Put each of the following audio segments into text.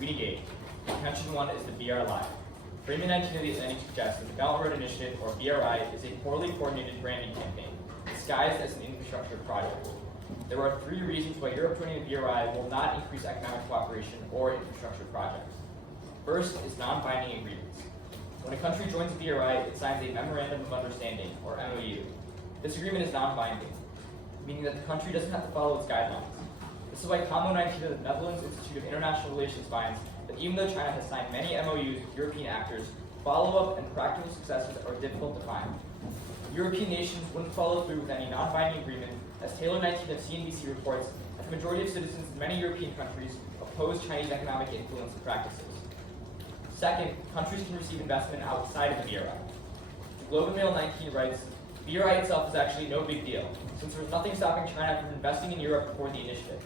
Renegade. Contention 1 is the BRI. Framing 19 of the Atlantic suggests that the Belt and Road Initiative, or BRI, is a poorly coordinated branding campaign, disguised as an infrastructure project. There are 3 reasons why Europe joining the BRI will not increase economic cooperation or infrastructure projects. First is non-binding agreements. When a country joins the BRI, it signs a Memorandum of Understanding, or MOU. This agreement is non-binding, meaning that the country doesn't have to follow its guidelines. This is why COMO 19 of the Netherlands Institute of International Relations finds that even though China has signed many MOUs with European actors, follow-up and practical successes are difficult to find. European nations wouldn't follow through with any non-binding agreement, as Taylor 19 of CNBC reports that the majority of citizens in many European countries oppose Chinese economic influence and practices. Second, countries can receive investment outside of the BRI. The Globe and Mail 19 writes, the BRI itself is actually no big deal, since there's nothing stopping China from investing in Europe before the initiative.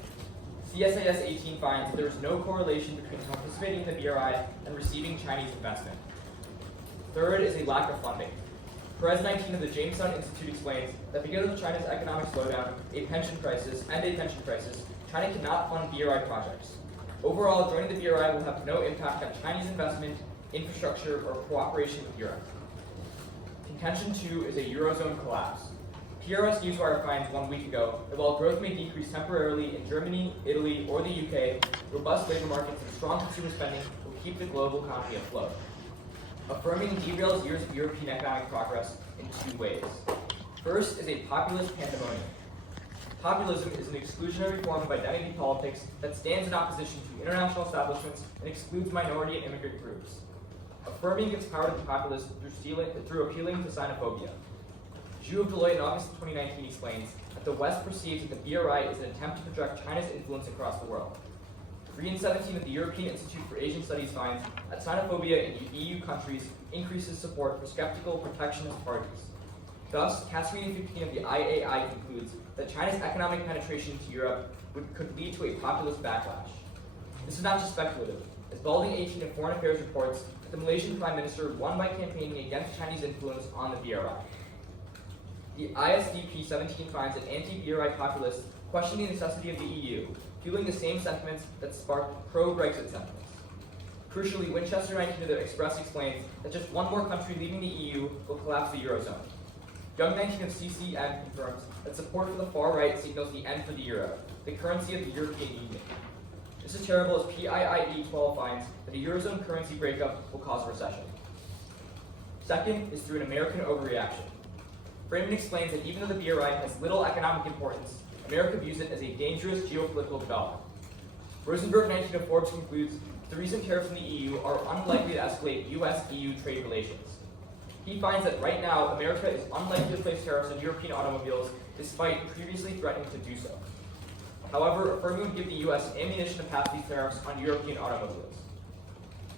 CSAS 18 finds that there is no correlation between participating in the BRI and receiving Chinese investment. Third is a lack of funding. Perez 19 of the Jamestown Institute explains that because of China's economic slowdown, a pension crisis, China cannot fund BRI projects. Overall, joining the BRI will have no impact on Chinese investment, infrastructure, or cooperation with Europe. Contention 2 is a Eurozone collapse. PRS Newswire finds 1 week ago that while growth may decrease temporarily in Germany, Italy, or the UK, robust labor markets and strong consumer spending will keep the global economy afloat. Affirming derails years of European economic progress in 2 ways. First is a populist pandemonium. Populism is an exclusionary form of identity politics that stands in opposition to international establishments and excludes minority and immigrant groups. Affirming gives power to the populace through appealing to xenophobia. Zhu of Deloitte in August 2019 explains that the West perceives that the BRI is an attempt to project China's influence across the world. Green 17 of the European Institute for Asian Studies finds that xenophobia in EU countries increases support for skeptical protectionist parties. Thus, Castorine 15 of the IAI concludes that China's economic penetration into Europe could lead to a populist backlash. This is not just speculative, as Balding 18 of Foreign Affairs reports that the Malaysian Prime Minister won by campaigning against Chinese influence on the BRI. The ISDP 17 finds that anti-BRI populists question the necessity of the EU, fueling the same sentiments that sparked pro-Brexit sentiments. Crucially, Winchester 19 of the Express explains that just one more country leaving the EU will collapse the Eurozone. Young 19 of CCN confirms that support for the far right signals the end for the euro, the currency of the European Union. This is terrible as PIIE 12 finds that a Eurozone currency breakup will cause a recession. Second is through an American overreaction. Freeman explains that even though the BRI has little economic importance, America views it as a dangerous geopolitical development. Rosenberg 19 of Forbes concludes that the recent tariffs in the EU are unlikely to escalate US-EU trade relations. He finds that right now, America is unlikely to place tariffs on European automobiles despite previously threatening to do so. However, affirming would give the US ammunition to pass these tariffs on European automobiles.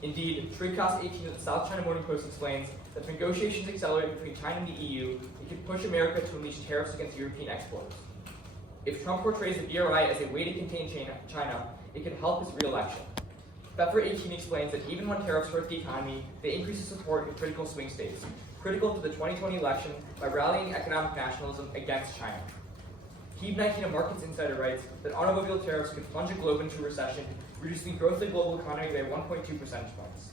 Indeed, Trade Cost 18 of the South China Morning Post explains that if negotiations accelerate between China and the EU, it could push America to unleash tariffs against European exporters. If Trump portrays the BRI as a way to contain China, it could help his re-election. Pfeffer 18 explains that even when tariffs hurt the economy, they increase the support in critical swing states, critical to the 2020 election by rallying economic nationalism against China. Heave 19 of Markets Insider writes that automobile tariffs could plunge a globe into recession, reducing growth of the global economy by 1.2 percentage points.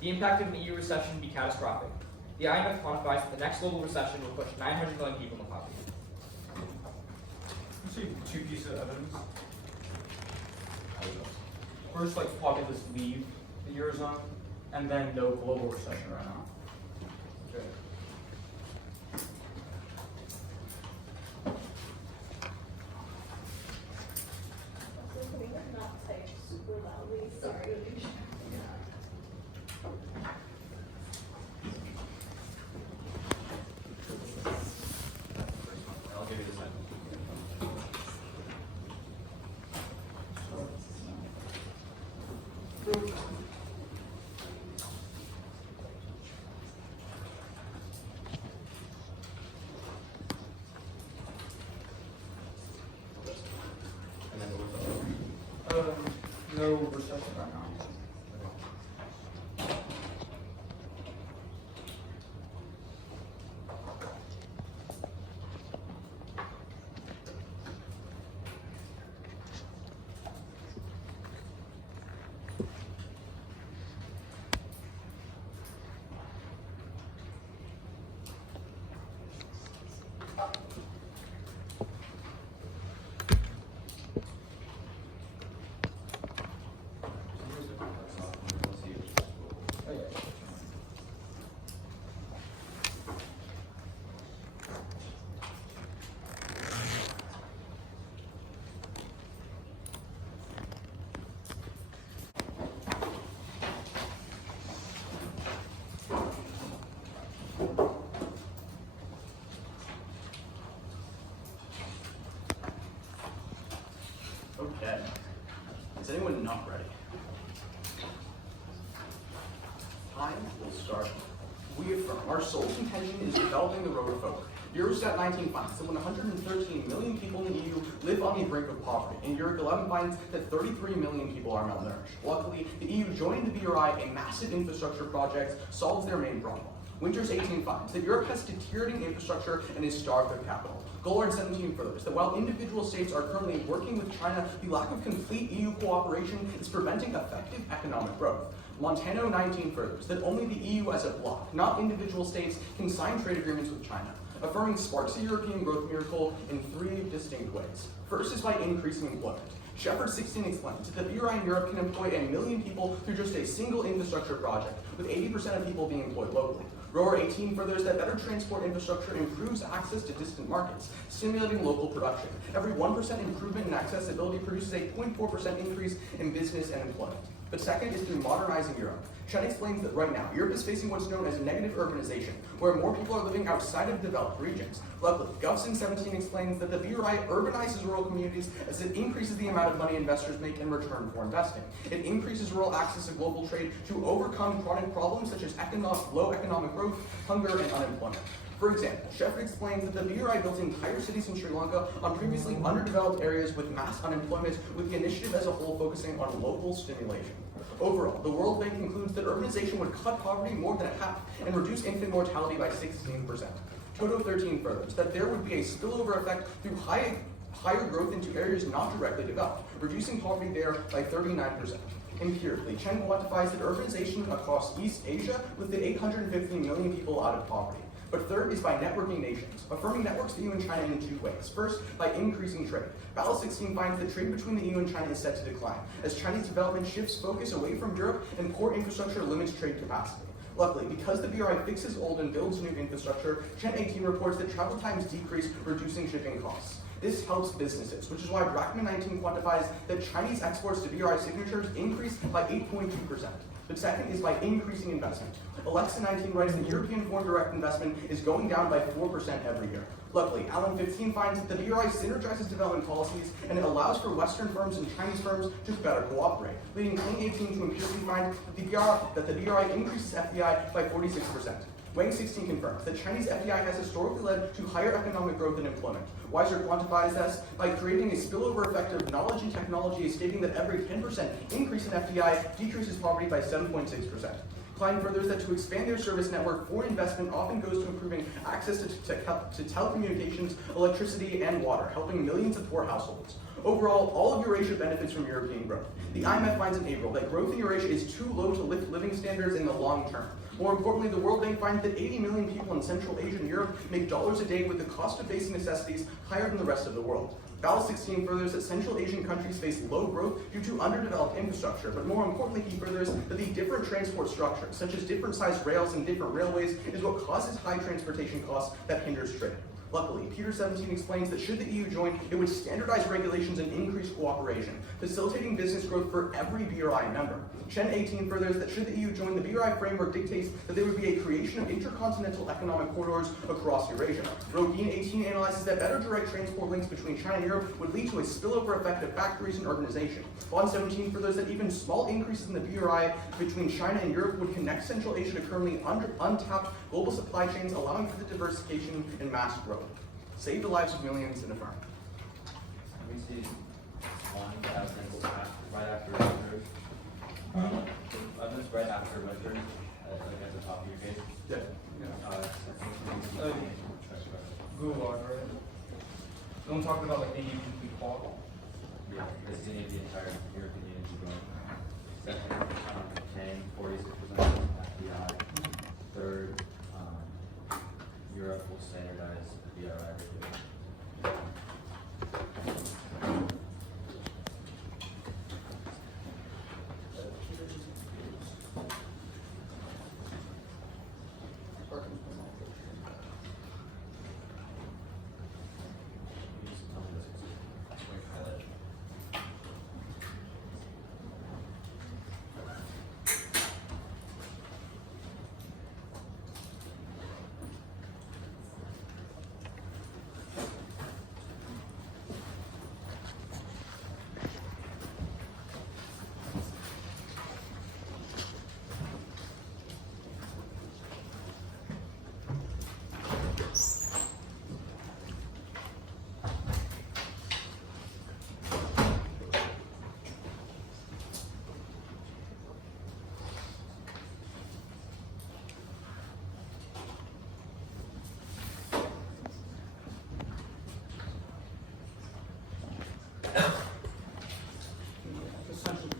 The impact of an EU recession would be catastrophic. The IMF quantifies that the next global recession will push 900 million people into poverty. You see 2 pieces of evidence. First, like populists leave the Eurozone, and then no global recession right now. Okay. Not type super loudly, sorry. I'll give you this one. And then No recession right now. Okay. Is anyone not ready? Time will start. We affirm our sole contention is developing the road forward. Eurostat 19 finds that when 113 million people in the EU live on the brink of poverty, and Europe 11 finds that 33 million people are malnourished. Luckily, the EU joining the BRI, a massive infrastructure project, solves their main problem. Winters 18 finds that Europe has deteriorating infrastructure and is starved of capital. Goulard 17 furthers that while individual states are currently working with China, the lack of complete EU cooperation is preventing effective economic growth. Montano 19 furthers that only the EU as a bloc, not individual states, can sign trade agreements with China, affirming sparks the European growth miracle in 3 distinct ways. First is by increasing employment. Shepherd 16 explains that the BRI in Europe can employ 1 million people through just a single infrastructure project, with 80% of people being employed locally. Rower 18 furthers that better transport infrastructure improves access to distant markets, stimulating local production. Every 1% improvement in accessibility produces a 0.4% increase in business and employment. But second is through modernizing Europe. Chen explains that right now, Europe is facing what's known as negative urbanization, where more people are living outside of developed regions. Luckily, Govson 17 explains that the BRI urbanizes rural communities as it increases the amount of money investors make in return for investing. It increases rural access to global trade to overcome chronic problems such as low economic growth, hunger, and unemployment. For example, Shepherd explains that the BRI built entire cities in Sri Lanka on previously underdeveloped areas with mass unemployment, with the initiative as a whole focusing on local stimulation. Overall, the World Bank concludes that urbanization would cut poverty more than a half and reduce infant mortality by 16%. Toto 13 furthers that there would be a spillover effect through higher growth into areas not directly developed, reducing poverty there by 39%. Empirically, Chen quantifies that urbanization across East Asia lifted 850 million people out of poverty. But third is by networking nations, affirming networks the EU and China in 2 ways. First, by increasing trade. Battle 16 finds that trade between the EU and China is set to decline, as Chinese development shifts focus away from Europe and poor infrastructure limits trade capacity. Luckily, because the BRI fixes old and builds new infrastructure, Chen 18 reports that travel times decrease, reducing shipping costs. This helps businesses, which is why Brackman 19 quantifies that Chinese exports to BRI signatures increased by 8.2%. But second is by increasing investment. Alexa 19 writes that European foreign direct investment is going down by 4% every year. Luckily, Alan 15 finds that the BRI synergizes development policies and it allows for Western firms and Chinese firms to better cooperate, leading Kling 18 to empirically find that the BRI increases FDI by 46%. Wang 16 confirms that Chinese FDI has historically led to higher economic growth and employment. Weiser quantifies this by creating a spillover effect of knowledge and technology, stating that every 10% increase in FDI decreases poverty by 7.6%. Klein furthers that to expand their service network, foreign investment often goes to improving access to telecommunications, electricity, and water, helping millions of poor households. Overall, all of Eurasia benefits from European growth. The IMF finds in April that growth in Eurasia is too low to lift living standards in the long term. More importantly, the World Bank finds that 80 million people in Central Asia and Europe make dollars a day with the cost of basic necessities higher than the rest of the world. Bal 16 furthers that Central Asian countries face low growth due to underdeveloped infrastructure, but more importantly, he furthers that the different transport structures, such as different sized rails and different railways, is what causes high transportation costs that hinders trade. Luckily, Peter 17 explains that should the EU join, it would standardize regulations and increase cooperation, facilitating business growth for every BRI member. Chen 18 furthers that should the EU join, the BRI framework dictates that there would be a creation of intercontinental economic corridors across Eurasia. Rogin 18 analyzes that better direct transport links between China and Europe would lead to a spillover effect of factories and urbanization. Bond 17 furthers that even small increases in the BRI between China and Europe would connect Central Asia to currently untapped global supply chains, allowing for the diversification and mass growth. Save the lives of millions and affirm. We see one sentence right after Winters. Just right after Winters, like at the top of your page. Yeah. Google, right? Don't talk about like the EU quality. Yeah, this is the entire European Union growing. Second, 46% FDI. Third, Europe will standardize the BRI regulation. Essentially.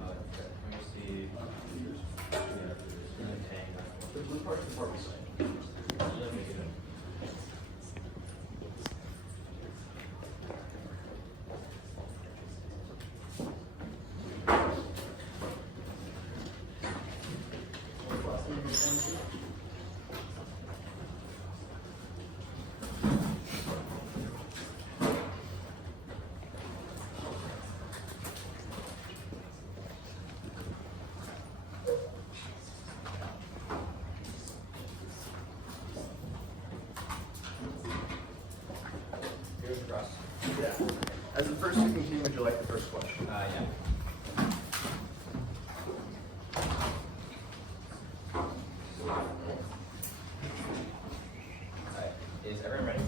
Let me see. Yeah, it's gonna tank. There's one part of the party side. Here's the cross. Yeah. As the first to continue, would you like the first question? Yeah. Alright, is everyone ready?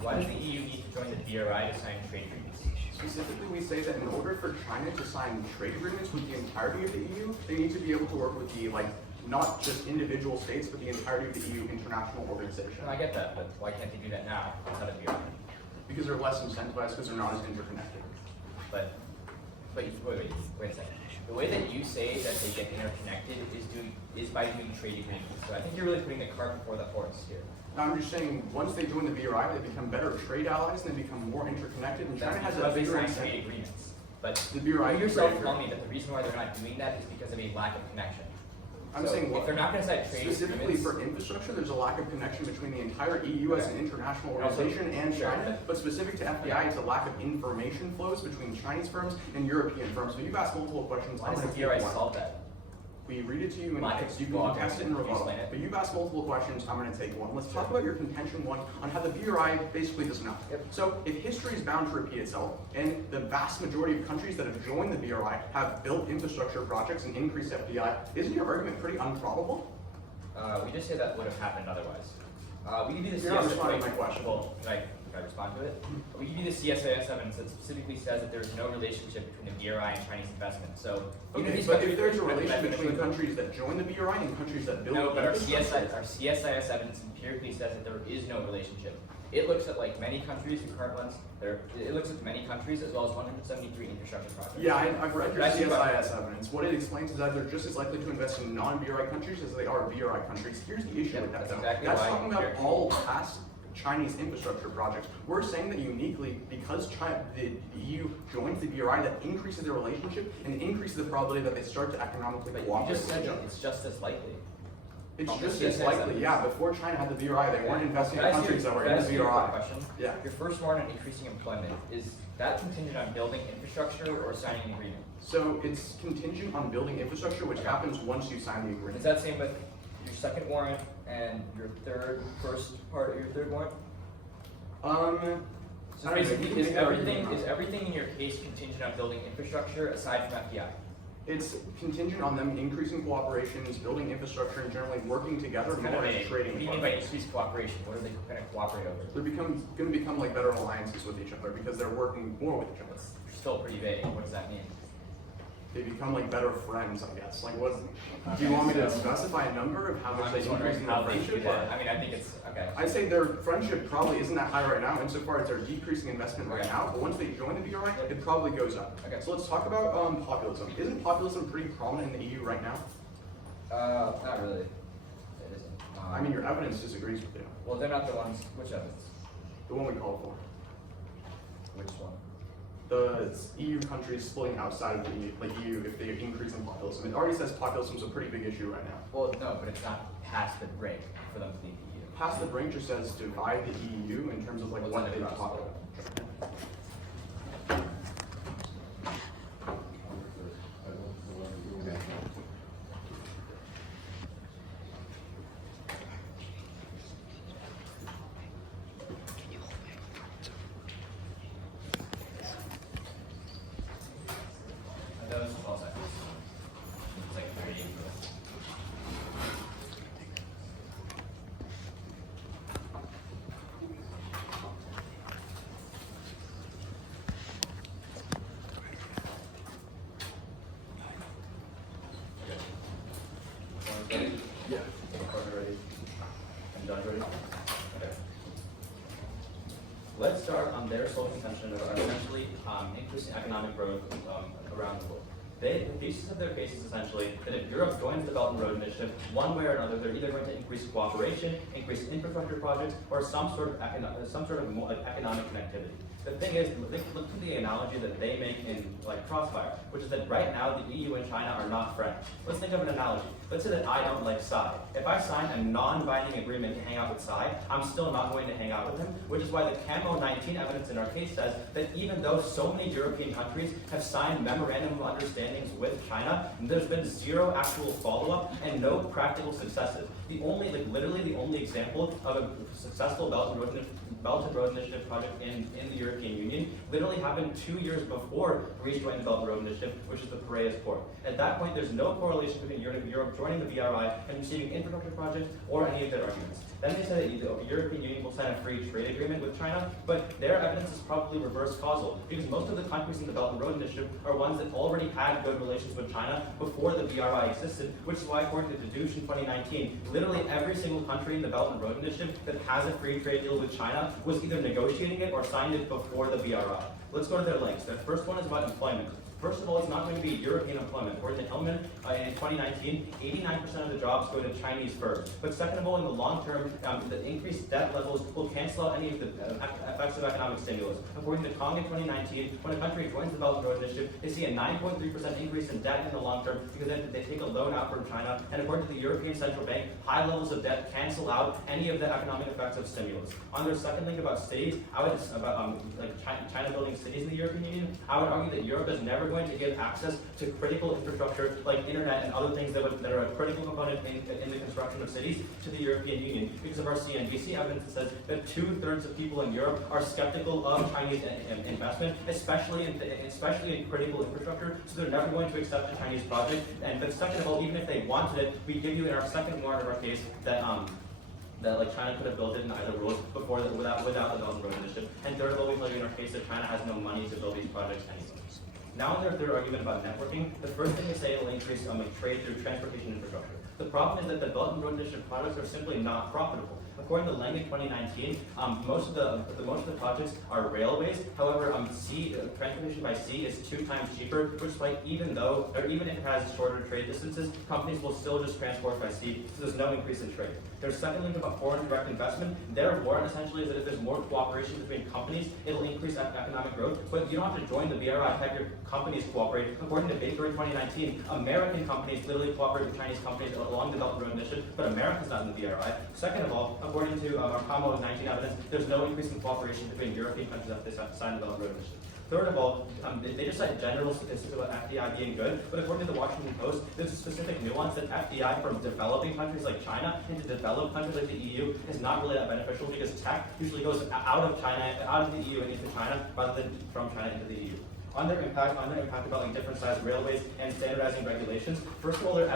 Why does the EU need to join the BRI to sign trade agreements? Specifically, we say that in order for China to sign trade agreements with the entirety of the EU, they need to be able to work with the, not just individual states, but the entirety of the EU international organization. No, I get that, but why can't they do that now instead of BRI? Because they're less incentivized, because they're not as interconnected. But wait a second. The way that you say that they get interconnected is by doing trade agreements. So I think you're really putting the cart before the horse here. Now, I'm just saying, once they join the BRI, they become better trade allies, and they become more interconnected, and China has a because they bigger sign incentive. trade agreements. But The BRI you yourself trade tell me that the reason why they're not doing that is because of a lack of connection. I'm So saying if they're not going to sign trade specifically agreements, for infrastructure, there's a lack of connection between the entire EU as an international And also- organization and sure, China, but specific to FDI, it's a lack of information flows between Chinese firms and European firms. So you've asked multiple questions. why I'm does gonna the take BRI one. solve that? We read it to you and Why? you can Well, contest it can and you rebuttal. explain it? But you've asked multiple questions, I'm gonna take one. Let's talk about your contention one on how the BRI basically does nothing. Yep. So if history is bound to repeat itself, and the vast majority of countries that have joined the BRI have built infrastructure projects and increased FDI, isn't your argument pretty improbable? We just say that would have happened otherwise. We give you the You're not CSIS responding to my question. Well, can I respond to it? We give you the CSIS evidence that specifically says that there is no relationship between the BRI and Chinese investment. So even Okay, these but countries if there's a would have relation benefited between from- countries that join the BRI and countries that build No, but our infrastructure- CSIS evidence empirically says that there is no relationship. It looks at many countries, the current ones. It looks at many countries as well as 173 infrastructure projects. Yeah, I've read your That's your CSIS evidence. What it explains is that they're just as likely to invest in non-BRI countries as they are BRI countries. Here's the issue Yeah, with that, that's though. exactly That's why talking about they're- all past Chinese infrastructure projects. We're saying that uniquely, because the EU joins the BRI, that increases their relationship and increases the probability that they start to economically But you cooperate just with said each that other. it's just as likely. It's on the just as CSIS likely, evidence. yeah. Before China had the BRI, they weren't investing in countries that were in the Can I BRI. ask you a question? Yeah. Your first one on increasing employment, is that contingent on building infrastructure or signing an agreement? So it's contingent on building infrastructure, which happens once you sign the Is agreement. that same with your second warrant and your first part of your third warrant? So So I don't know, basically, you can make that argument. is everything in your case contingent on building infrastructure aside from FDI? It's contingent on them increasing cooperations, building infrastructure, and generally working together Kind more of as vague. trading What do you mean by partners. increased cooperation? What are they going to cooperate over? They're going to become like better alliances with each other because they're working more with each other. That's still pretty vague. What does that mean? They become like better friends, I guess. Like what? Do you want me to specify a number of how much I'm they just increase wondering in how their they do friendship? that. or- I mean, I think it's, okay. I'd say their friendship probably isn't that high right now, insofar as they're decreasing investment right Okay. now. But once they join the BRI, it probably goes up. Okay. So let's talk about populism. Isn't populism pretty prominent in the EU right now? Not really. It isn't. I mean, your evidence disagrees with you. Well, they're not the ones, which evidence? The one we called for. Which one? The EU countries splitting outside of the EU if they increase in populism. It already says populism is a pretty big issue right now. Well, no, but it's not past the break for them to leave the EU. Past the brink just says divide the EU in terms of like What's what that they about? talk about. And those 12 seconds. It's like 38 minutes. sole contention are essentially increasing economic growth around the world. The thesis of their case is essentially that if Europe joins the Belt and Road Initiative, one way or another, they're either going to increase cooperation, increase infrastructure projects, or some sort of economic connectivity. The thing is, look to the analogy that they make in like Crossfire, which is that right now the EU and China are not friends. Let's think of an analogy. Let's say that I don't like Psy. If I sign a non-binding agreement to hang out with Psy, I'm still not going to hang out with him, which is why the Camo 19 evidence in our case says that even though so many European countries have signed memorandum of understandings with China, there's been zero actual follow-up and no practical successes. The only, literally the only example of a successful Belt and Road Initiative project in the European Union literally happened 2 years before Greece joined the Belt and Road Initiative, which is the Piraeus Port. At that point, there's no correlation between Europe joining the BRI and receiving infrastructure projects or any of their arguments. Then they say that the European Union will sign a free trade agreement with China, but their evidence is probably reverse causal, because most of the countries in the Belt and Road Initiative are ones that already had good relations with China before the BRI existed, which is why, according to the Douche in 2019, literally every single country in the Belt and Road Initiative that has a free trade deal with China was either negotiating it or signed it before the BRI. Let's go to their links. The first one is about employment. First of all, it's not going to be European employment. According to Hillman, in 2019, 89% of the jobs go to Chinese firms. But second of all, in the long term, the increased debt levels will cancel out any of the effects of economic stimulus. According to Kong in 2019, when a country joins the Belt and Road Initiative, they see a 9.3% increase in debt in the long term because then they take a loan out from China. And according to the European Central Bank, high levels of debt cancel out any of the economic effects of stimulus. On their second link about cities, China building cities in the European Union, I would argue that Europe is never going to give access to critical infrastructure like internet and other things that are a critical component in the construction of cities to the European Union because of our CNBC evidence that says that 2/3 of people in Europe are skeptical of Chinese investment, especially in critical infrastructure, so they're never going to accept a Chinese project. But second of all, even if they wanted it, we give you in our second warrant of our case that China could have built it in either rules before without the Belt and Road Initiative. And third of all, we tell you in our case that China has no money to build these projects anyway. Now in their third argument about networking, the first thing they say it'll increase trade through transportation infrastructure. The problem is that the Belt and Road Initiative projects are simply not profitable. According to Lang in 2019, most of the projects are railways. However, transportation by sea is 2 times cheaper, which is why even if it has shorter trade distances, companies will still just transport by sea, so there's no increase in trade. Their second link about foreign direct investment, their warrant essentially is that if there's more cooperation between companies, it'll increase economic growth, but you don't have to join the BRI to have your companies cooperate. According to Baker in 2019, American companies literally cooperate with Chinese companies along the Belt and Road Initiative, but America's not in the BRI. Second of all, according to our Camo 19 evidence, there's no increase in cooperation between European countries after they sign the Belt and Road Initiative. Third of all, they just cite general statistics about FDI being good, but according to the Washington Post, there's a specific nuance that FDI from developing countries like China into developed countries like the EU is not really that beneficial because tech usually goes out of the EU and into China rather than from China into the EU. On their impact about different sized railways and standardizing regulations. First of all, their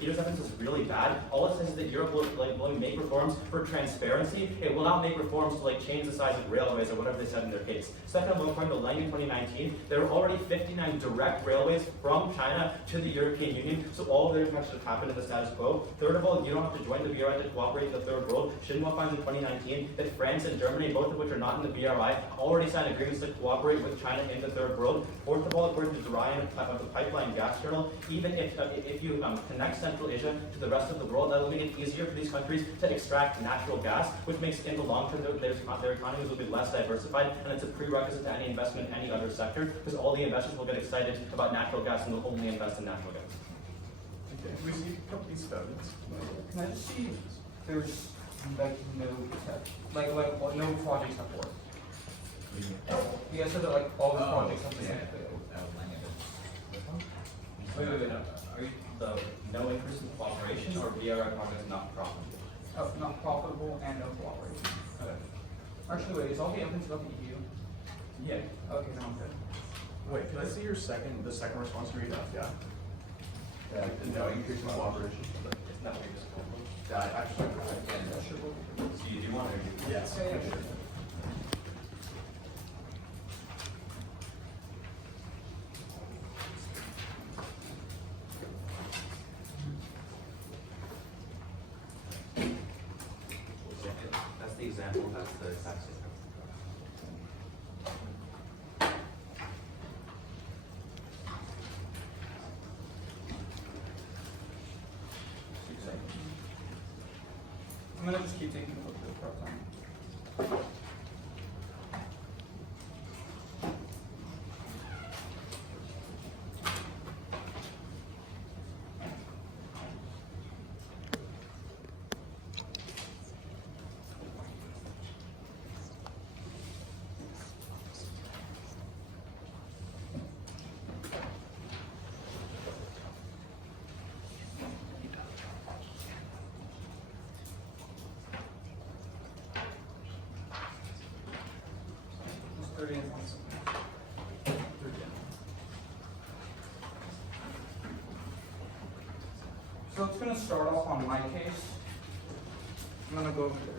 Peters evidence is really bad. All it says is that Europe will make reforms for transparency. It will not make reforms to change the size of railways or whatever they said in their case. Second of all, according to Lang in 2019, there are already 59 direct railways from China to the European Union, so all of their impacts should have happened in the status quo. Third of all, you don't have to join the BRI to cooperate with the third world. Shinhua finds in 2019 that France and Germany, both of which are not in the BRI, already signed agreements to cooperate with China in the third world. Fourth of all, according to Dorian of the Pipeline Gas Journal, even if you connect Central Asia to the rest of the world, that will make it easier for these countries to extract natural gas, which makes in the long term their economies will be less diversified, and it's a prerequisite to any investment in any other sector, because all the investors will get excited about natural gas and will only invest in natural gas. Okay, we see companies evidence. Can I just see there's no project support? Yeah, so that all the projects have to Wait, no. Are you the no interest in cooperation or BRI projects not profitable? Oh, not profitable and no cooperation. Okay. Actually, wait, is all the evidence about the EU? Yeah. Okay, no, I'm good. Wait, can I see the second response you read off? Yeah. No increase in cooperation. It's not very useful. Yeah, actually, So you do want to? yes. Yeah, sure. That's the example, that's the exact same. I'm gonna just keep taking a look at the part time. So it's going to start off on my case. I'm going to go over there.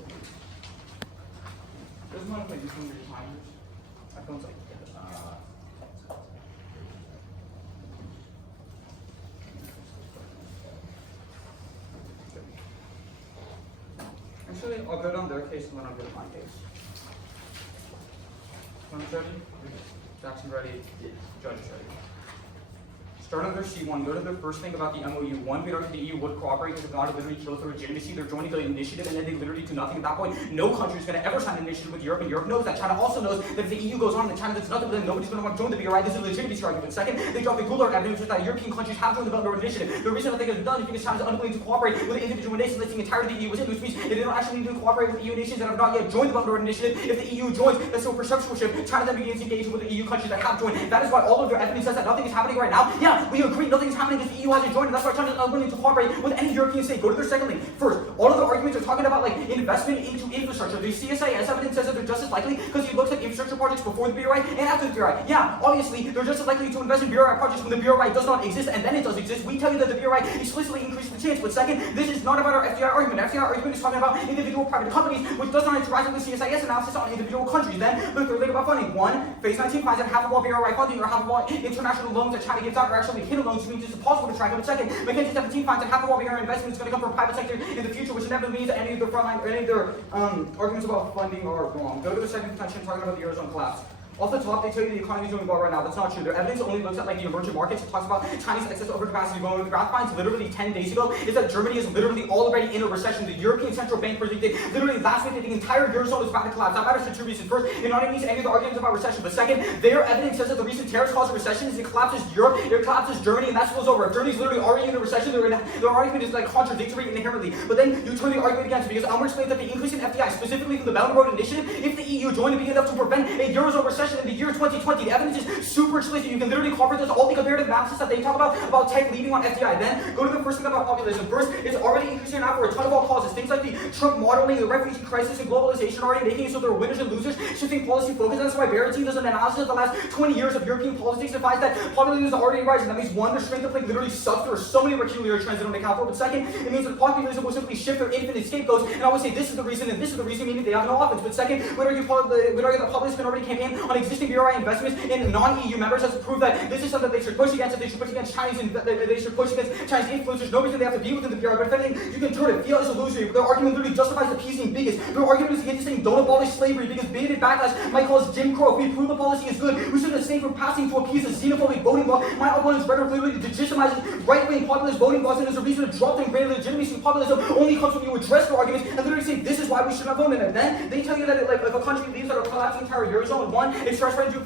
Doesn't matter if I use one of your timers. My phone's like, Actually, I'll go down their case and then I'll go to my case. Clemens ready? Jackson ready? Judge ready. Start on their C1, go to the first thing about the MOU. One, we'd argue the EU would cooperate because if not, it literally kills the legitimacy. They're joining the initiative and then they literally do nothing at that point. No country is going to ever sign an initiative with Europe, and Europe knows that. China also knows that if the EU goes on and China does nothing, then nobody's going to want to join the BRI. This is a legitimacy argument. Second, they drop the Goulart evidence that European countries have joined the Belt and Road Initiative. The reason that they have done is because China is unwilling to cooperate with the individual nations that the entire EU was in, which means they don't actually need to cooperate with EU nations that have not yet joined the Belt and Road Initiative. If the EU joins, that's no perceptual shift. China then begins engaging with the EU countries that have joined. That is why all of their evidence says that nothing is happening right now. Yeah, we agree, nothing is happening because the EU hasn't joined, and that's why China is unwilling to cooperate with any European state. Go to their second link. First, all of the arguments are talking about like investment into infrastructure. The CSIS evidence says that they're just as likely because he looks at infrastructure projects before the BRI and after the BRI. Yeah, obviously, they're just as likely to invest in BRI projects when the BRI does not exist, and then it does exist. We tell you that the BRI explicitly increases the chance. But second, this is not about our FDI argument. FDI argument is talking about individual private companies, which does not interact with the CSIS analysis on individual countries. Then, the third thing about funding. One, phase 19 finds that half of all BRI funding or half of all international loans that China gives out are actually hidden loans, which means it's impossible to track them. But second, McKinsey 17 finds that half of all BRI investment is going to come from private sector in the future, which inevitably means that any of their frontline or any of their arguments about funding are wrong. Go to the second contention talking about the Eurozone collapse. Off the top, they tell you the economy is doing well right now. That's not true. Their evidence only looks at like the emerging markets. It talks about Chinese excess overcapacity. But what the graph finds literally 10 days ago is that Germany is literally already in a recession. The European Central Bank predicted literally last week that the entire Eurozone is about to collapse. That matters for two reasons. First, it not only means any of the arguments about recession, but second, their evidence says that the recent tariffs cause a recession is it collapses Europe, it collapses Germany, and that spills over. If Germany's literally already in a recession, their argument is like contradictory inherently. But then you turn the argument against it because Elmer explained that the increase in FDI, specifically from the Belt and Road Initiative, if the EU joined, it'd be enough to prevent a Eurozone recession in the year 2020. The evidence is super explicit. You can literally incorporate this all the comparative analysis that they talk about tech leading on FDI. Then go to the first thing about populism. First, it's already increasing now for a ton of all causes. Things like the Trump modeling, the refugee crisis, and globalization are already making it so there are winners and losers, shifting policy focus. That's why Barrettine does an analysis of the last 20 years of European politics and finds that populism is already rising. That means one, their strength of play literally sucks. There are so many peculiar trends that don't account for. But second, it means that populism will simply shift their infinite scapegoats and always say this is the reason and this is the reason, meaning they have no offense. But second, we'd argue that populists can already campaign on existing BRI investments in non-EU members has to prove that this is something that they should push against, that they should push against Chinese, they should push against Chinese influencers. No reason they have to be within the BRI, but if anything, you can turn it. Feel is illusory. Their argument literally justifies appeasing bigots. Their argument is against saying don't abolish slavery because bigoted backlash might cause Jim Crow. If we prove the policy is good, we should abstain from passing to appease a xenophobic voting bloc. My opponent's rhetoric literally legitimizes right-wing populist voting blocs, and there's a reason to drop them greater legitimacy. Populism only comes when you address their arguments and literally say this is why we should not vote in it. Then they tell you that like if a country leaves that are collapsing entire Eurozone, one, Express Tribune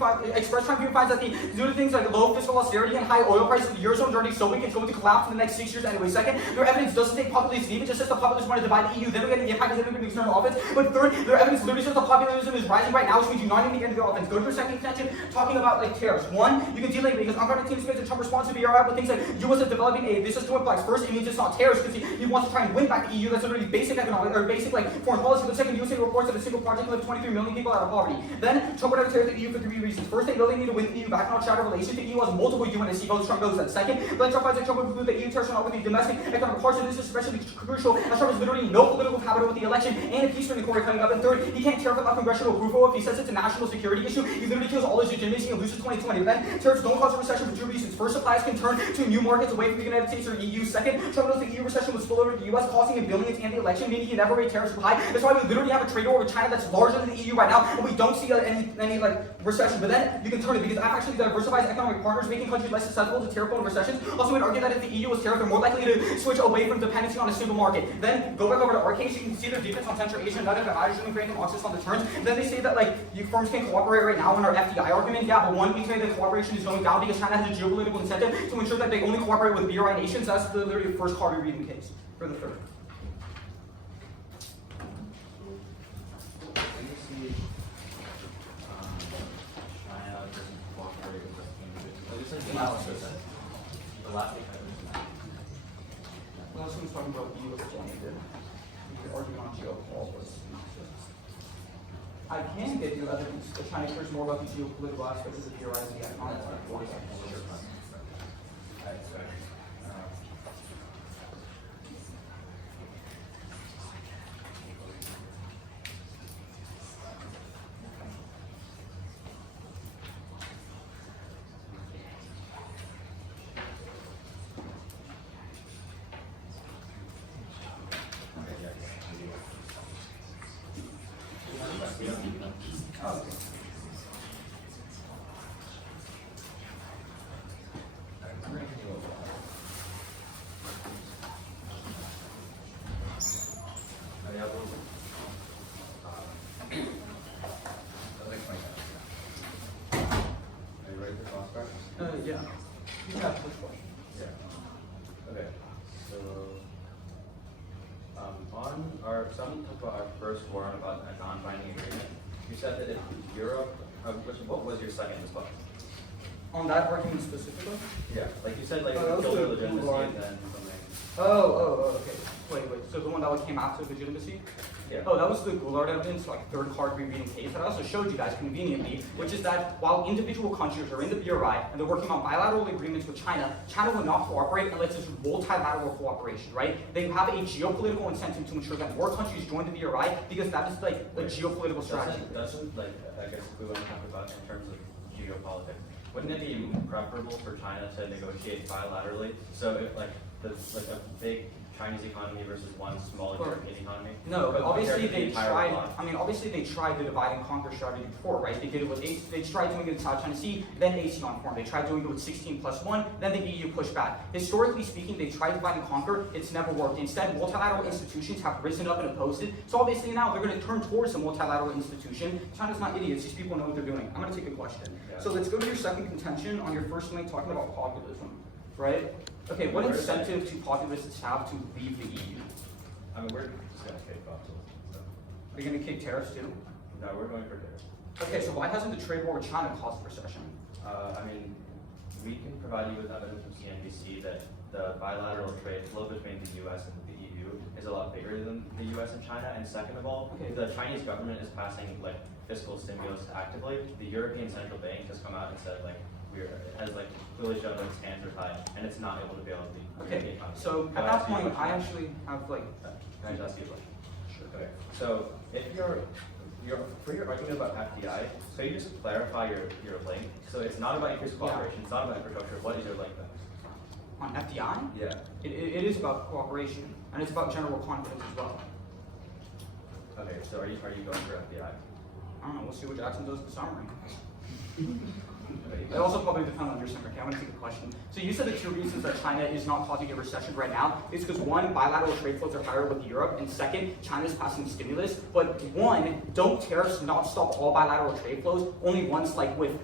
finds that due to things like low fiscal austerity and high oil prices, the Eurozone journey so weak it's going to collapse in the next 6 years anyway. Second, their evidence doesn't take populists leave, it just says the populists want to divide the EU, then we're getting the impact of external offense. But third, their evidence literally says the populism is rising right now, which means you not even get into the offense. Go to their second extension, talking about like tariffs. One, you can delay because unguarded team space and Trump responds to BRI with things like US is developing aid. This is two impacts. First, it means it's not tariffs because he wants to try and win back the EU. That's literally basic economic or basic like foreign policy. But second, USA reports that a single project left 23 million people out of poverty. Then Trump would have tariffed the EU for three reasons. First, they know they need to win the EU back, not shatter relations. The EU has multiple UNSC votes. Trump knows that. Second, then Trump finds that Trump would conclude that EU tariffs are not with the domestic economic parts of this is especially crucial as Trump has literally no political capital with the election and impeachment inquiry coming up. And third, he can't tariff without congressional approval. If he says it's a national security issue, he literally kills all his legitimacy and loses 2020. Then tariffs don't cause a recession for two reasons. First, supplies can turn to new markets away from the United States or EU. Second, Trump knows the EU recession would spill over to the US, costing him billions and the election, meaning he never raised tariffs too high. That's why we literally have a trade war with China that's larger than the EU right now, and we don't see any like recession. But then you can turn it because actually diversifies economic partners, making countries less susceptible to tariff-prone recessions. Also, we'd argue that if the EU was tariffed, they're more likely to switch away from dependency on a single market. Then go back over to our case, you can see their defense on Central Asia, none of the hydrogen creating access on the terms. And then they say that firms can't cooperate right now in our FDI argument. Yeah, but one, we say that cooperation is going down because China has a geopolitical incentive to ensure that they only cooperate with BRI nations. That's literally the first card we read in the case for the third. The last thing Well, this one's talking about Eurozone. The argument on geopolitics. I can get you evidence that China cares more about the geopolitical aspects of the BRI than the economic one. Yeah. Yeah, which one? Yeah. Okay. So, some talk about our first warrant about a non-binding agreement. You said that if Europe, what was your second response? On that argument specifically? Yeah, like you said, like that was kill the the legitimacy blue and then something. Okay. Wait. So the one that came after legitimacy? Yeah. Oh, that was the Goulart evidence, third card rereading case that I also showed you guys conveniently, which is that while individual countries are in the BRI and they're working on bilateral agreements with China, China will not cooperate unless it's multilateral cooperation, right? They have a geopolitical incentive to ensure that more countries join the BRI because that is a geopolitical strategy. Doesn't I guess if we want to talk about in terms of geopolitics, wouldn't it be preferable for China to negotiate bilaterally? So if a big Chinese economy versus one small European economy? No, but obviously compared to the they entire tried. bloc. Obviously they tried the divide and conquer strategy before, right? They did it with they tried doing it in South China Sea, then ASEAN formed. They tried doing it with 16+1, then the EU pushed back. Historically speaking, they tried divide and conquer. It's never worked. Instead, multilateral institutions have risen up and opposed it. So obviously now they're going to turn towards a multilateral institution. China's not idiots. These people know what they're doing. I'm going to take a question. Yeah. So let's go to your second contention on your first link talking about populism, right? Okay, what incentive do populists have to leave the EU? I mean, we're just going to kick populism. So. Are you going to kick tariffs too? No, we're going for tariffs. Okay, so why hasn't the trade war with China caused recession? I mean, we can provide you with evidence from CNBC that the bilateral trade flow between the U.S. and the EU is a lot bigger than the U.S. and China. And second of all, the Chinese government is passing fiscal stimulus actively. The European Central Bank has come out and said it has clearly shown that its hands are tied and it's not able to bail the European economy. So at that point, I actually have Can I just ask you a question? Sure. Okay. So if for your argument about FDI, so you just clarify your link. So it's not about increased cooperation. It's not about infrastructure. What is your link then? on FDI. Yeah. It is about cooperation and it's about general confidence as well. Okay. So are you going for FDI? I don't know. We'll see what Jackson does with the summary. It also probably depends on your summary. Okay, I'm going to take a question. So you said the two reasons that China is not causing a recession right now is because one, bilateral trade flows are higher with Europe, and second, China is passing stimulus. But one, don't tariffs not stop all bilateral trade flows? Only once, with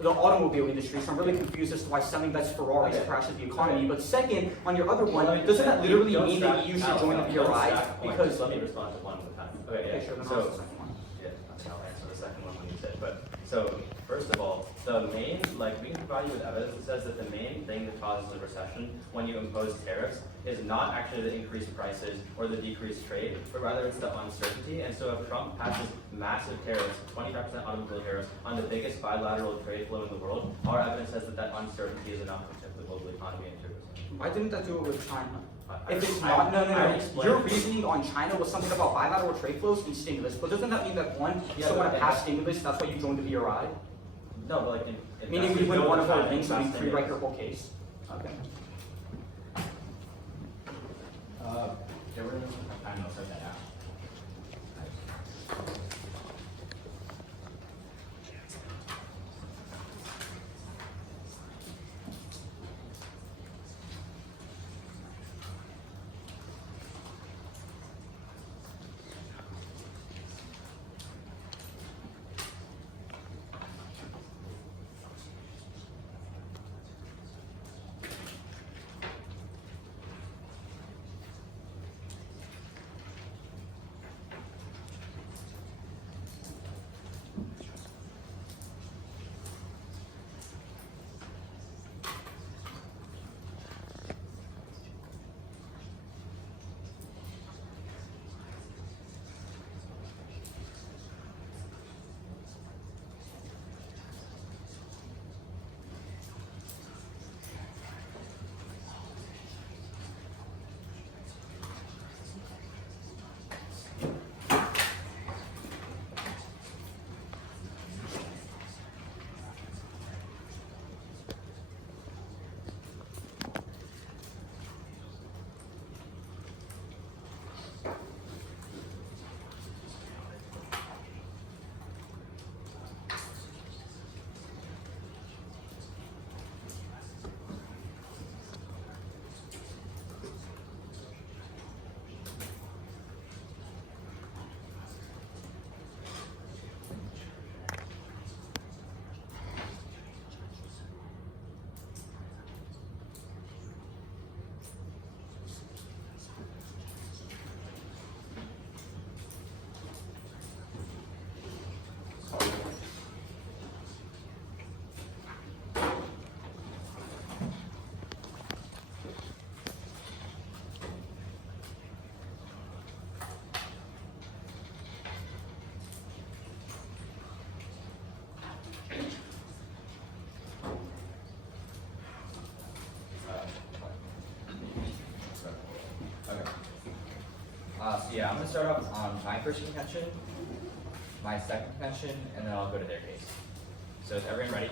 the automobile industry. So I'm really confused as to why something that's Ferraris crashes the economy. But second, on your other one, doesn't that literally mean that EU should join the BRI? Because let me respond to one at a time. Okay, sure. Then So I'll answer the second one. yeah, I'll answer the second one when you said. But so first of all, the main we can provide you with evidence that says that the main thing that causes a recession when you impose tariffs is not actually the increased prices or the decreased trade, but rather it's the uncertainty. And so if Trump passes massive tariffs, 25% automobile tariffs on the biggest bilateral trade flow in the world, our evidence says that that uncertainty is enough to tip the global economy into recession. Why didn't that do it with China? I- If it's I- not, no. I explained- Your reasoning on China was something about bilateral trade flows and stimulus, but doesn't that mean that one, you still want to pass stimulus, that's why you joined the BRI? No, but Meaning we win one of our things, so we rewrite your whole case. Okay. Get rid of I know, set that out. yeah, I'm gonna start off on my first contention, my second contention, and then I'll go to their case. So is everyone ready?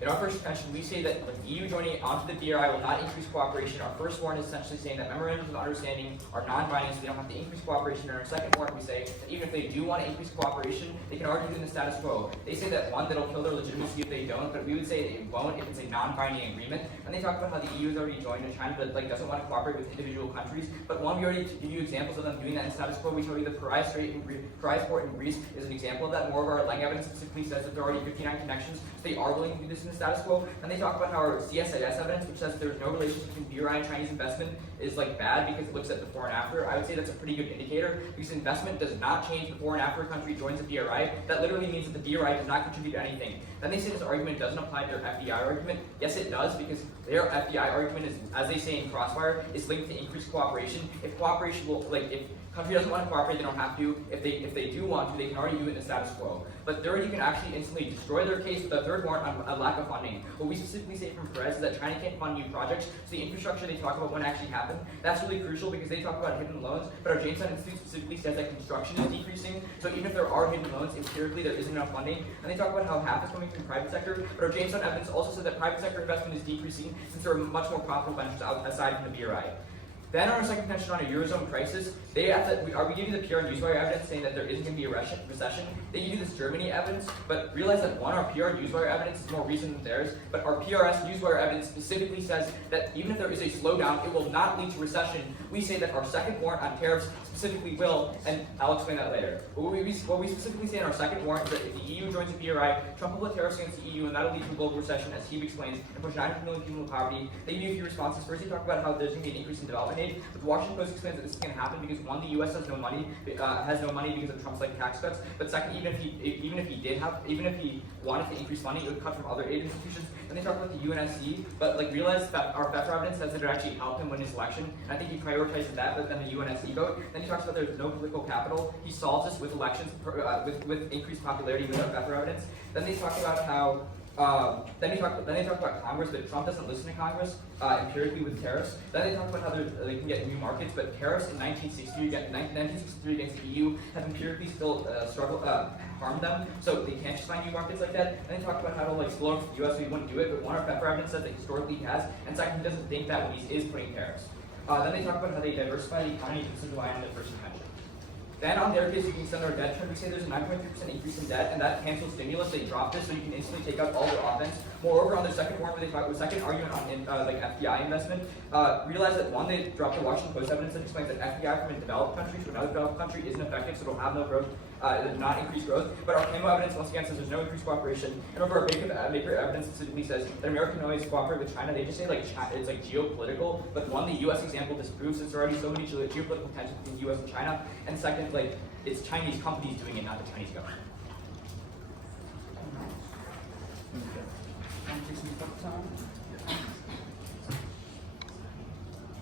In our first contention, we say that with the EU joining onto the BRI will not increase cooperation. Our first warrant is essentially saying that memorandums of understanding are non-binding, so they don't have to increase cooperation. And our second warrant, we say that even if they do want to increase cooperation, they can already do it in the status quo. They say that one, that'll kill their legitimacy if they don't, but we would say it won't if it's a non-binding agreement. And they talk about how the EU has already joined and China doesn't want to cooperate with individual countries. But one, we already give you examples of them doing that in status quo. We show you the Piraeus port in Greece is an example of that. More of our Lang evidence specifically says that there are already 59 connections, so they are willing to do this in the status quo. And they talk about how our CSIS evidence, which says there's no relationship between BRI and Chinese investment, is bad because it looks at the before and after. I would say that's a pretty good indicator because investment does not change before and after a country joins the BRI. That literally means that the BRI does not contribute to anything. Then they say this argument doesn't apply to their FDI argument. Yes, it does, because their FDI argument is, as they say in Crossfire, is linked to increased cooperation. If cooperation will, if country doesn't want to cooperate, they don't have to. If they do want to, they can already do it in the status quo. But third, you can actually instantly destroy their case with a third warrant on a lack of funding. What we specifically say from Perez is that China can't fund new projects, so the infrastructure they talk about won't actually happen. That's really crucial because they talk about hidden loans, but our Jamestown Institute specifically says that construction is decreasing, so even if there are hidden loans, empirically there isn't enough funding. And they talk about how half is coming from the private sector, but our Jamestown evidence also says that private sector investment is decreasing since there are much more profitable ventures aside from the BRI. Then on our second contention on a Eurozone crisis, we give you the PR newswire evidence saying that there isn't going to be a recession. They give you this Germany evidence, but realize that one, our PR newswire evidence is more recent than theirs, but our PRS newswire evidence specifically says that even if there is a slowdown, it will not lead to recession. We say that our second warrant on tariffs specifically will, and I'll explain that later. But what we specifically say in our second warrant is that if the EU joins the BRI, Trump will put tariffs against the EU, and that'll lead to a global recession, as Hebe explains, and push 900 million people into poverty. They give you a few responses. First, they talk about how there's going to be an increase in development aid, but the Washington Post explains that this is going to happen because one, the U.S. has no money because of Trump's tax cuts. But second, even if he wanted to increase funding, it would cut from other aid institutions. And they talk about the UNSC, but realize that our FEFRA evidence says that it actually helped him win his election. And I think he prioritizes that rather than the UNSC vote. Then he talks about there's no political capital. He solves this with elections, with increased popularity with our FEFRA evidence. Then they talk about how. Then they talk about Congress, but Trump doesn't listen to Congress empirically with tariffs. Then they talk about how they can get new markets, but tariffs in 1963 against the EU have empirically still harmed them, so they can't just find new markets like that. And they talk about how to explore the U.S. so he wouldn't do it, but one of our FEFRA evidence says that historically he has, and second, he doesn't think that when he is putting tariffs. Then they talk about how they diversify the economy to rely on the first convention. Then on their case, you can extend our debt trend. We say there's a 9.3% increase in debt, and that cancels stimulus. They drop this, so you can instantly take out all their offense. Moreover, on their second warrant, where they talk about the second argument on FDI investment, realize that one, they dropped the Washington Post evidence that explains that FDI from a developed country to another developed country isn't effective, so it'll have no growth, not increased growth. But our camo evidence once again says there's no increased cooperation. And over our Baker evidence specifically says that America can always cooperate with China. They just say it's geopolitical, but one, the U.S. example disproves since there are already so many geopolitical tensions between the U.S. and China. And second, it's Chinese companies doing it, not the Chinese government.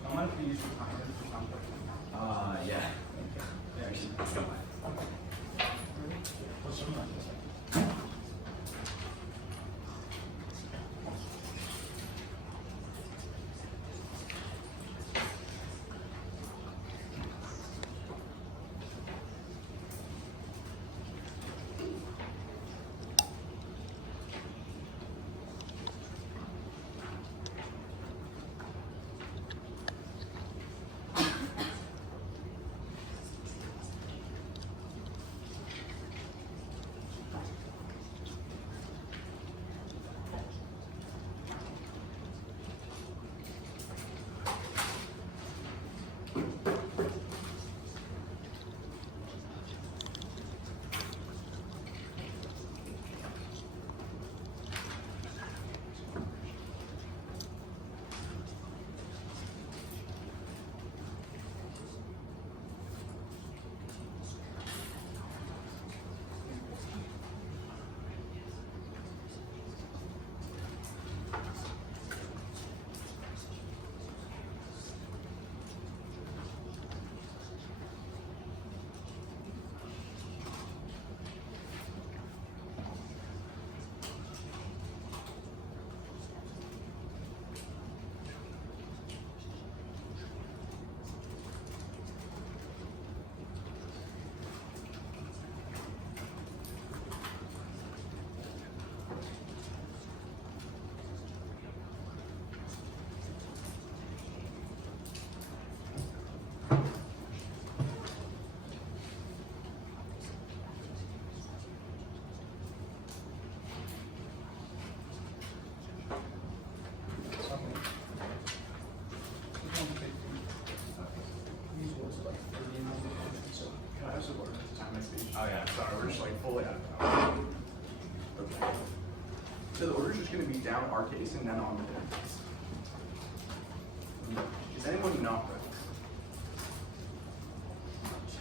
I want to use your time for something. Yeah. So the order's just going to be down our case and then on to their case. Is anyone not ready?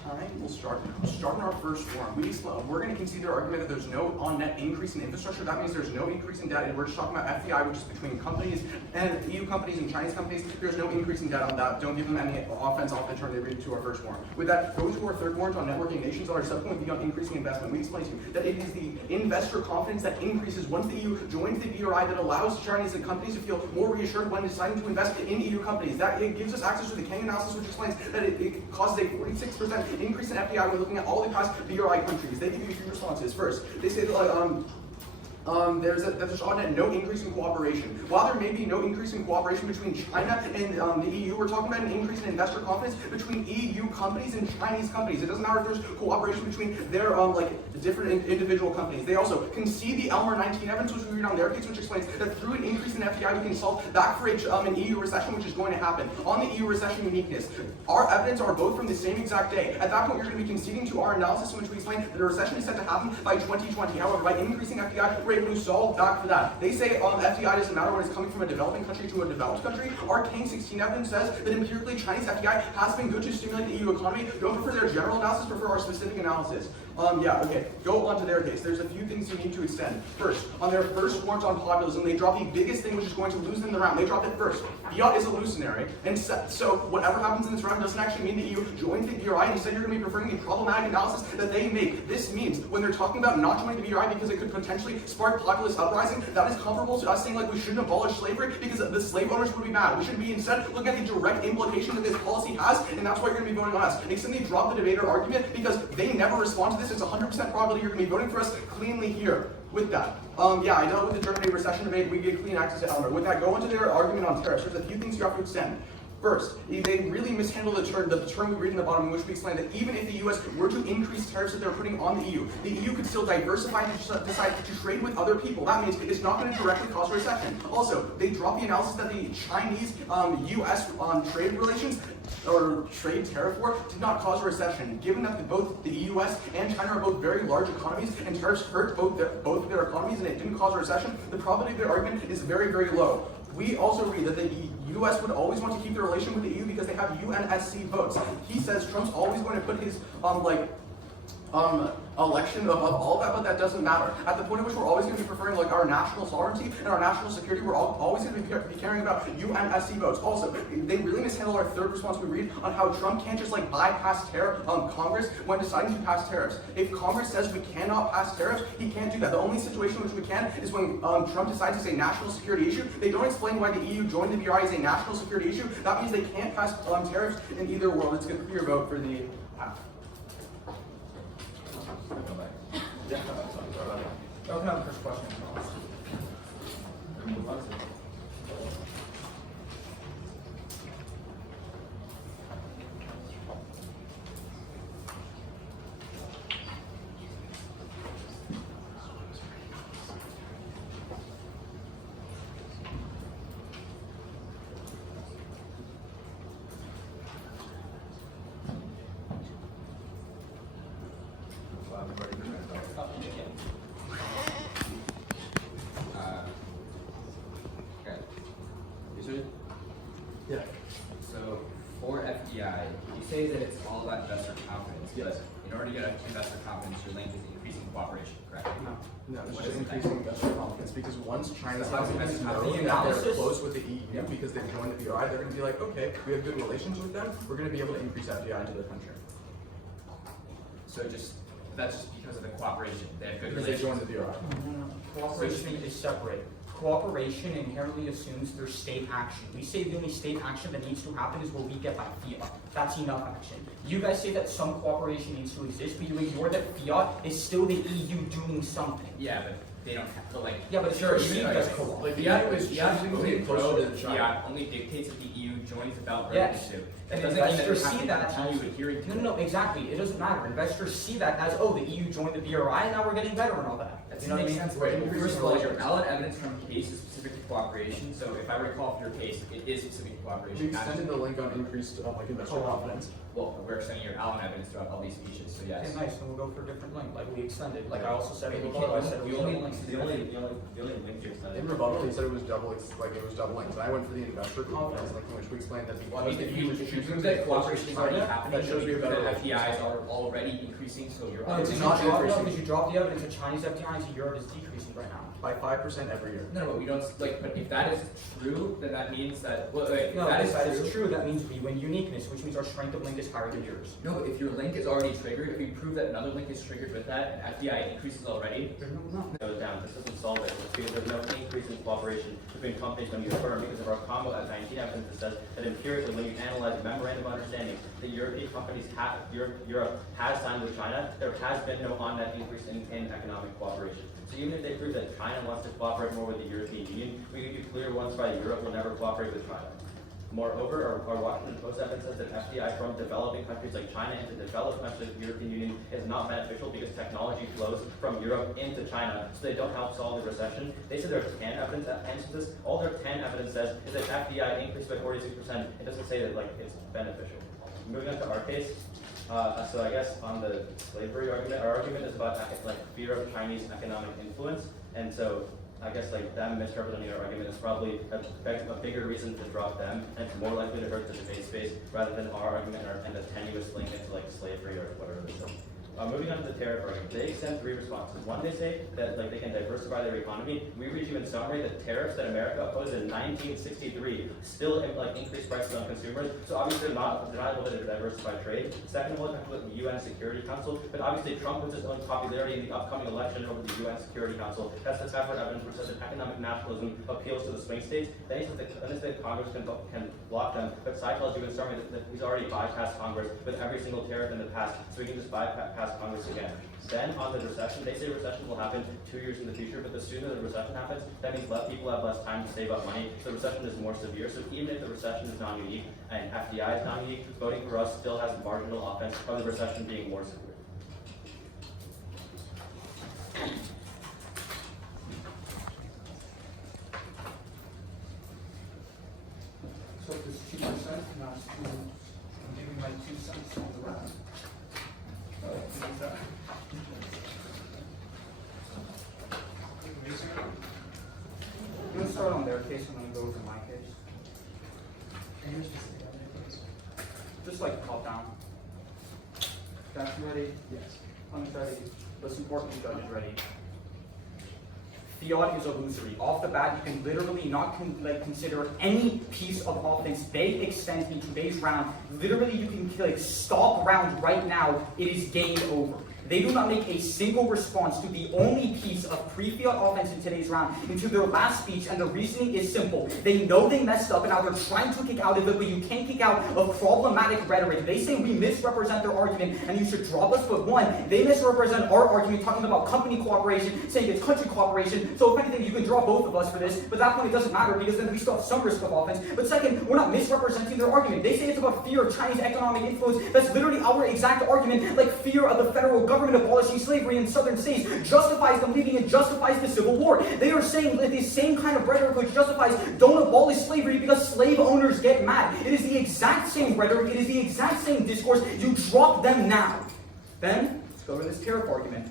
Time will start now. Starting our first forum, we're going to concede their argument that there's no on-net increase in infrastructure. That means there's no increase in debt, and we're just talking about FDI, which is between companies and EU companies and Chinese companies. There's no increase in debt on that. Don't give them any offense off the turn. They read to our first forum. With that, go to our third warrant on networking nations on our subpoint beyond increasing investment. We explain to you that it is the investor confidence that increases once the EU joins the BRI that allows Chinese companies to feel more reassured when deciding to invest in EU companies. That it gives us access to the Kang analysis, which explains that it causes a 46% increase in FDI when looking at all the past BRI countries. They give you a few responses. First, they say that there's on no increase in cooperation. While there may be no increase in cooperation between China and the EU, we're talking about an increase in investor confidence between EU companies and Chinese companies. It doesn't matter if there's cooperation between their different individual companies. They also concede the Elmer 19 evidence, which we read on their case, which explains that through an increase in FDI, we can solve back for an EU recession, which is going to happen. On the EU recession uniqueness, our evidence are both from the same exact day. At that point, you're going to be conceding to our analysis in which we explain that a recession is set to happen by 2020. However, by increasing FDI, we're able to solve back for that. They say FDI doesn't matter when it's coming from a developing country to a developed country. Our Kang 16 evidence says that empirically Chinese FDI has been good to stimulate the EU economy. Don't prefer their general analysis, prefer our specific analysis. Go on to their case. There's a few things you need to extend. First, on their first warrant on populism, they drop the biggest thing which is going to lose them the round. They drop it first. Fiat is illusionary, and so whatever happens in this round doesn't actually mean that you join the BRI, and instead you're going to be preferring the problematic analysis that they make. This means when they're talking about not joining the BRI because it could potentially spark populist uprising, that is comparable to us saying like we shouldn't abolish slavery because the slave owners would be mad. We should be instead looking at the direct implication that this policy has, and that's why you're going to be voting on us. Except they drop the debater argument because they never respond to this. It's 100% probability you're going to be voting for us cleanly here. With that, I dealt with the Germany recession debate. We get clean access to Elmer. With that, go into their argument on tariffs. There's a few things you have to extend. First, they really mishandle the term we read in the bottom, in which we explain that even if the U.S. were to increase tariffs that they're putting on the EU could still diversify and decide to trade with other people. That means it's not going to directly cause a recession. Also, they drop the analysis that the Chinese-U.S. Trade relations or trade tariff war did not cause a recession. Given that both the U.S. and China are both very large economies and tariffs hurt both of their economies and it didn't cause a recession, the probability of their argument is very, very low. We also read that the U.S. would always want to keep their relation with the EU because they have UNSC votes. He says Trump's always going to put his election above all that, but that doesn't matter. At the point at which we're always going to be preferring like our national sovereignty and our national security, we're always going to be caring about UNSC votes. Also, they really mishandle our third response we read on how Trump can't just like bypass Congress when deciding to pass tariffs. If Congress says we cannot pass tariffs, he can't do that. The only situation in which we can is when Trump decides it's a national security issue. They don't explain why the EU joined the BRI as a national security issue. That means they can't pass tariffs in either world. It's going to be your vote for the half. That was not the first question. Yeah. So for FDI, you say that it's all about investor confidence, but in order to get investor confidence, your link is increasing cooperation, correct? No, it's What just is increasing investor confidence because once China's So how's companies investor know confidence? that they're Analysis? close with the EU because they've joined the BRI, they're going to be like, okay, we have good relations with them, we're going to be able to increase FDI into their country. So that's just because of the cooperation. They have good Because they relations. joined the BRI. Cooperation is separate. Cooperation inherently assumes there's state action. We say the only state action that needs to happen is what we get by fiat. That's enough action. You guys say that some cooperation needs to exist, but you ignore that fiat is still the EU doing something. Yeah, but they don't have to like. Yeah, but sure, it's even just like, co-op. Like the Fiat EU is Fiat choosing to only be closer to China. Fiat only dictates that the EU joins the Belt and Road Yes. Initiative. And That doesn't mean that we investors have see to that continue as adhering to it. no, exactly. It doesn't matter. Investors see that as, oh, the EU joined the BRI, and now we're getting better and all that. That You know what I makes mean? sense. Right. First of all, your valid evidence from case is specific to cooperation. So if I recall from your case, it is specific to cooperation. We extended the link on increased investor confidence. Well, we're extending your Allen evidence throughout all these speeches. So yes. Okay, nice, then we'll go for a different link, like we extended, like I also said, Wait, in you rebuttal, I can't- said it was the only double links- links. The only link you extended. In rebuttal, he said it was double, it was doubling. And I went for the investor confidence link, in which we explained that Well, I mean, because if you prove that cooperation is already happening, that shows we have better that relationships. FDIs are already increasing, so you're Oh, It's did not you drop, increasing. no, because you dropped the evidence that Chinese FDI to Europe is decreasing right now. by 5% every year. No, but we don't like. But if that is true, then that means that. Well, wait, if No, that if that is is true, that means we win uniqueness, which means our strength of link is higher than yours. No, but if your link is already triggered, if we prove that another link is triggered with that, and FDI increases already, Goes down. This doesn't solve it. It's because there's no increase in cooperation between companies when you firm because of our combo at 19 evidence that says that empirically when you analyze memorandum of understanding that European companies have Europe has signed with China, there has been no on-net increase in economic cooperation. So even if they prove that China wants to cooperate more with the European Union, we can be clear once by Europe will never cooperate with China. Moreover, our Washington Post evidence says that FDI from developing countries like China into developed countries like the European Union is not beneficial because technology flows from Europe into China, so they don't help solve the recession. They said there's 10 evidence that answers this. All their 10 evidence says is that FDI increased by 46%. It doesn't say that it's beneficial. Moving on to our case. So I guess on the slavery argument, our argument is about fear of Chinese economic influence, and so I guess them misrepresenting our argument is probably a bigger reason to drop them, and it's more likely to hurt the debate space rather than our argument and the tenuous link into slavery or whatever it is. Moving on to the tariff argument, they extend 3 responses. One, they say that they can diversify their economy. We read you in summary that tariffs that America opposed in 1963 still increase prices on consumers. So obviously they're not able to diversify trade. Second of all, with the UN Security Council, but obviously Trump puts his own popularity in the upcoming election over the UN Security Council. That's the separate evidence which says that economic nationalism appeals to the swing states. Then he says that Congress can block them, but Sy tells you in summary that he's already bypassed Congress with every single tariff in the past, so he can just bypass Congress again. Then on the recession, they say recession will happen 2 years in the future, but the sooner the recession happens, that means people have less time to save up money, so the recession is more severe. So even if the recession is non-unique and FDI is non-unique, voting for us still has marginal offense of the recession being more severe. So if it's 2%, now it's 2, I'm giving my 2 cents on the round. I'm gonna start on their case and then go to my case. Just top down. Jackson ready? Yes. Hunter's ready. Most importantly, judge is ready. Fiat is illusory. Off the bat, you can literally not consider any piece of offense they extend in today's round. Literally, you can stop round right now. It is game over. They do not make a single response to the only piece of pre-Fiat offense in today's round into their last speech, and the reasoning is simple. They know they messed up, and now they're trying to kick out of it, but you can't kick out of problematic rhetoric. They say we misrepresent their argument, and you should drop us, but one, they misrepresent our argument, talking about company cooperation, saying it's country cooperation, so if anything, you can drop both of us for this, but at that point it doesn't matter, because then we still have some risk of offense. But second, we're not misrepresenting their argument. They say it's about fear of Chinese economic influence. That's literally our exact argument, like fear of the federal government abolishing slavery in southern states justifies them leaving and justifies the Civil War. They are saying that the same kind of rhetoric which justifies don't abolish slavery because slave owners get mad. It is the exact same rhetoric, it is the exact same discourse. You drop them now. Then, let's go to this tariff argument.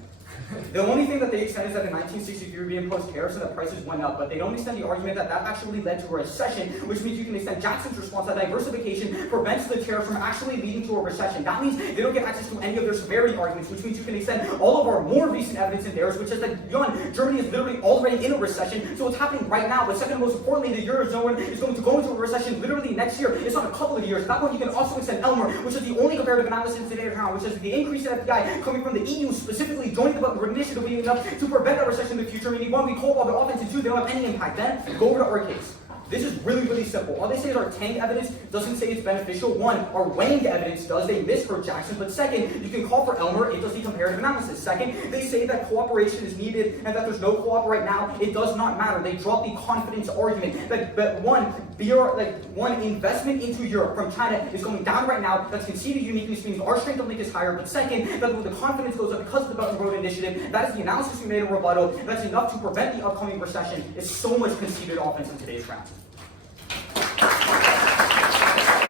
The only thing that they extend is that in 1963 we imposed tariffs and the prices went up, but they don't extend the argument that that actually led to a recession, which means you can extend Jackson's response that diversification prevents the tariff from actually leading to a recession. That means they don't get access to any of their severity arguments, which means you can extend all of our more recent evidence in theirs, which is that Germany is literally already in a recession, so it's happening right now. But second, most importantly, the Eurozone is going to go into a recession literally next year. It's not a couple of years. At that point, you can also extend Elmer, which is the only comparative analysis today around, which is the increase in FDI coming from the EU, specifically joining the initiative being enough to prevent a recession in the future, meaning one, we call all the offense, and two, they don't have any impact. Then, go over to our case. This is really, really simple. All they say is our tank evidence doesn't say it's beneficial. One, our Wang evidence does. They misheard Jackson. But second, you can call for Elmer. It does the comparative analysis. Second, they say that cooperation is needed and that there's no co-op right now. It does not matter. They drop the confidence argument that one investment into Europe from China is going down right now. That's conceded uniqueness, means our strength of link is higher. But second, that the confidence goes up because of the Belt and Road Initiative. That is the analysis we made in rebuttal. That's enough to prevent the upcoming recession. It's so much conceded offense in today's round.